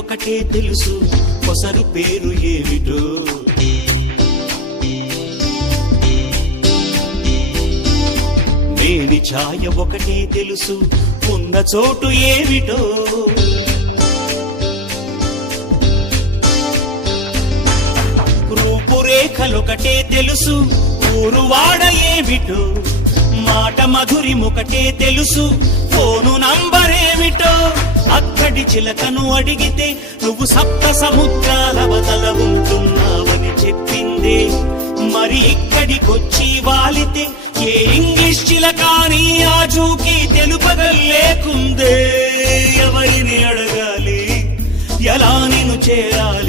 ఒకటే తెలుసు, కొసరు పేరు ఏమిటో. మేని ఛాయ ఒకటే తెలుసు, ఉన్న చోటు ఏమిటో. రూపురేఖలొకటే తెలుసు, ఊరువాడ ఏమిటో. మాట మధురిమొకటే తెలుసు, ఫోను నంబరేమిటో. అక్కడి చిలకను అడిగితే నువ్వు సప్త సముద్రాల అవతల ఉంటున్నావని చెప్పిందే. మరి ఇక్కడికొచ్చి వాలితే ఏ ఇంగ్లీష్ చిలకాని ఆచూకీ తెలుపగలేకుందే. ఎవరిని అడగాలి, ఎలా నిన్ను చేరాలి?